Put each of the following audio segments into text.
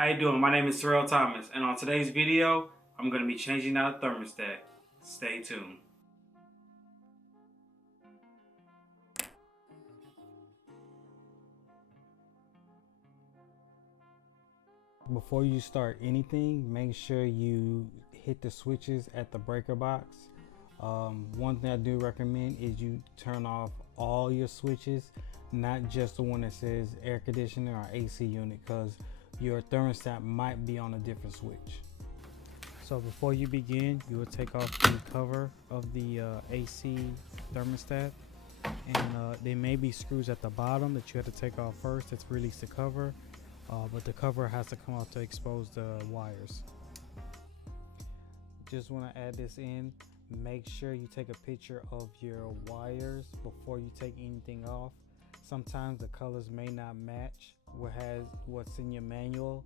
How you doing? My name is Terrell Thomas, and on today's video, I'm going to be changing out a thermostat. Stay tuned. Before you start anything, make sure you hit the switches at the breaker box. One thing I do recommend is you turn off all your switches, not just the one that says air conditioner or AC unit, because your thermostat might be on a different switch. So before you begin, you will take off the cover of the AC thermostat, and there may be screws at the bottom that you have to take off first to release the cover. But the cover has to come off to expose the wires. Just want to add this in. Make sure you take a picture of your wires before you take anything off. Sometimes the colors may not match what's in your manual,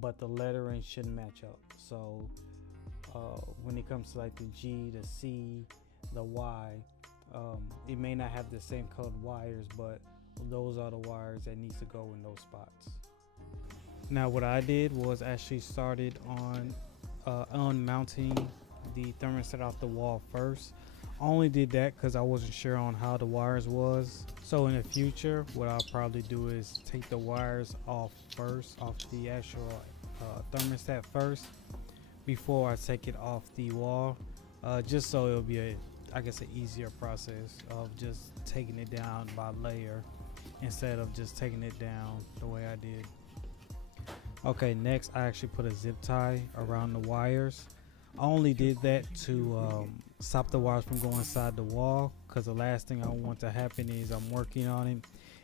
but the lettering should match up. So when it comes to like the G, the C, the Y, it may not have the same colored wires, but those are the wires that needs to go in those spots. Now what I did was actually started on unmounting the thermostat off the wall first. I only did that because I wasn't sure on how the wires was. So in the future, what I'll probably do is take the wires off first, off the actual thermostat first, before I take it off the wall, just so it'll be I guess an easier process of just taking it down by layer instead of just taking it down the way I did. Okay, next I actually put a zip tie around the wires. I only did that to stop the wires from going inside the wall, because the last thing I want to happen is I'm working on it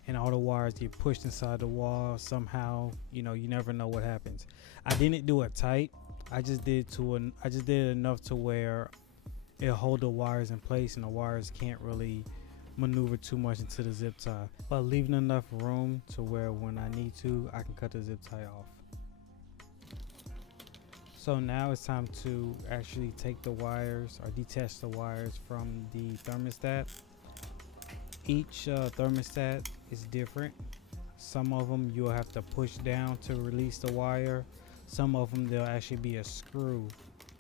and all the wires get pushed inside the wall somehow. You never know what happens. I didn't do it tight. I just did it enough to where it'll hold the wires in place and the wires can't really maneuver too much into the zip tie, but leaving enough room to where when I need to, I can cut the zip tie off. So now it's time to actually take the wires or detach the wires from the thermostat. Each thermostat is different. Some of them you'll have to push down to release the wire. Some of them there'll actually be a screw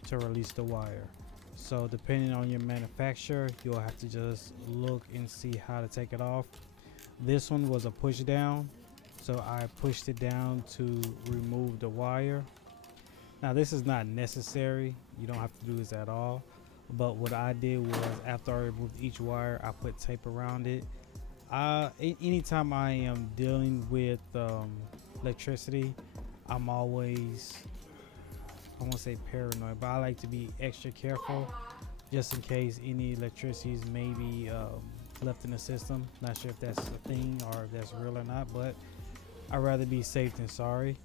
to release the wire. So depending on your manufacturer, you'll have to just look and see how to take it off. This one was a push down, so I pushed it down to remove the wire. Now this is not necessary, you don't have to do this at all, but what I did was after I removed each wire, I put tape around it. Anytime I am dealing with electricity, I'm always, I won't say paranoid, but I like to be extra careful just in case any electricities may be left in the system. Not sure if that's a thing or if that's real or not, but I'd rather be safe than sorry.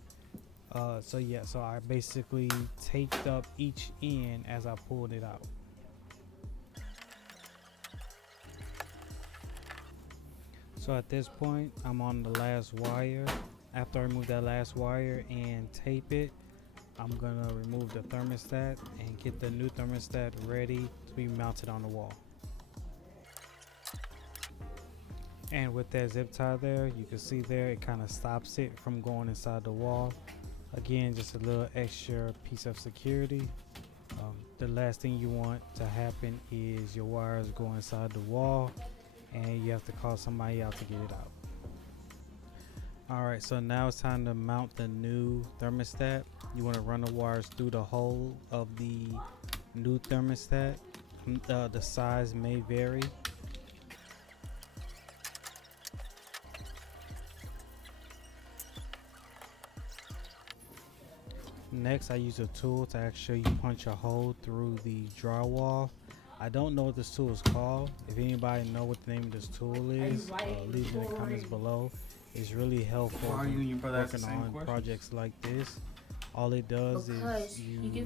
So I basically taped up each end as I pulled it out. So at this point, I'm on the last wire. After I remove that last wire and tape it, I'm gonna remove the thermostat and get the new thermostat ready to be mounted on the wall. And with that zip tie there, you can see there it kind of stops it from going inside the wall. Again, just a little extra piece of security. The last thing you want to happen is your wires go inside the wall and you have to call somebody out to get it out. Alright, so now it's time to mount the new thermostat. You want to run the wires through the hole of the new thermostat. The size may vary. Next, I use a tool to actually punch a hole through the drywall. I don't know what this tool is called. If anybody know what the name of this tool is, leave it in the comments below. It's really helpful when working on projects like this. All it does is you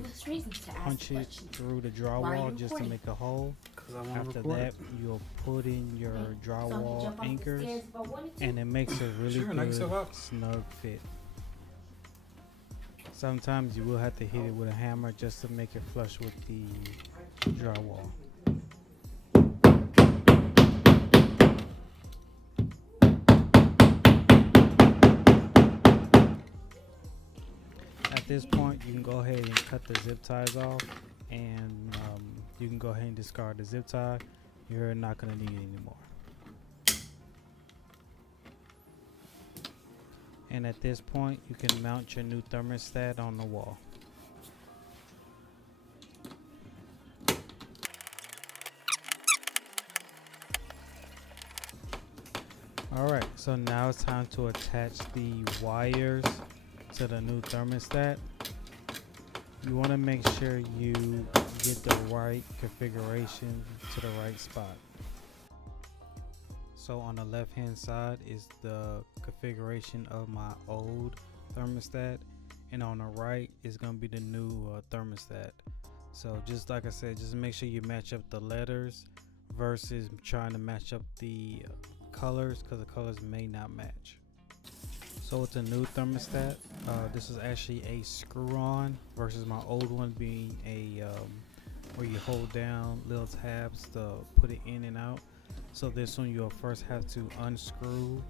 punch it through the drywall just to make a hole. After that, you'll put in your drywall anchors, and it makes a really good snug fit. Sometimes you will have to hit it with a hammer just to make it flush with the drywall. at this point, you can go ahead and cut the zip ties off, and you can go ahead and discard the zip tie. You're not going to need it anymore. And at this point, you can mount your new thermostat on the wall. Alright, so now it's time to attach the wires to the new thermostat. You want to make sure you get the right configuration to the right spot. So on the left hand side is the configuration of my old thermostat, and on the right is going to be the new thermostat. So just like I said, just make sure you match up the letters versus trying to match up the colors, because the colors may not match. So with the new thermostat, this is actually a screw-on versus my old one being a where you hold down little tabs to put it in and out. So this one you'll first have to unscrew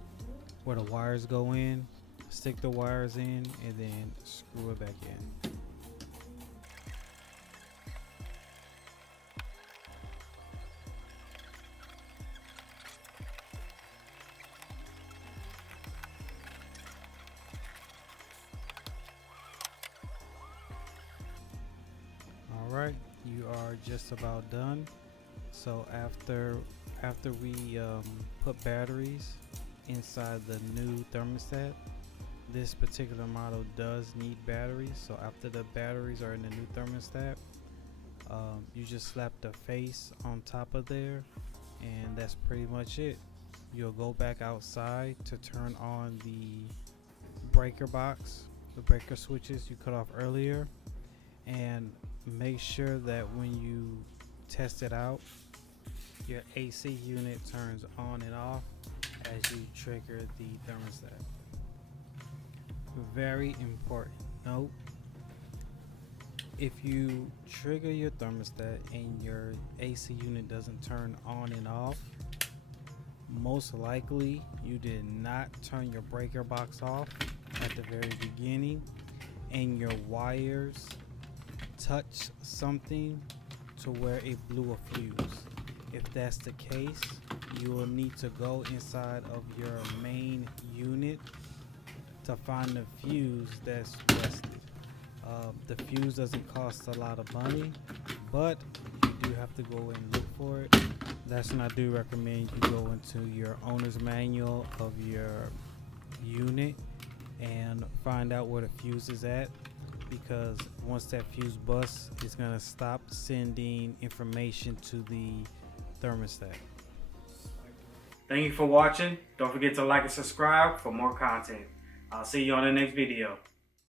where the wires go in, stick the wires in, and then screw it back in. Alright, you are just about done. So after we put batteries inside the new thermostat, this particular model does need batteries. So after the batteries are in the new thermostat, you just slap the face on top of there, and that's pretty much it. You'll go back outside to turn on the breaker box, the breaker switches you cut off earlier, and make sure that when you test it out, your AC unit turns on and off as you trigger the thermostat. Very important note: if you trigger your thermostat and your AC unit doesn't turn on and off, most likely you did not turn your breaker box off at the very beginning, and your wires touch something to where it blew a fuse. If that's the case, you will need to go inside of your main unit to find the fuse that's rusted. The fuse doesn't cost a lot of money, but you do have to go and look for it. That's when I do recommend you go into your owner's manual of your unit and find out where the fuse is at, because once that fuse busts, it's going to stop sending information to the thermostat. Thank you for watching. Don't forget to like and subscribe for more content. I'll see you on the next video.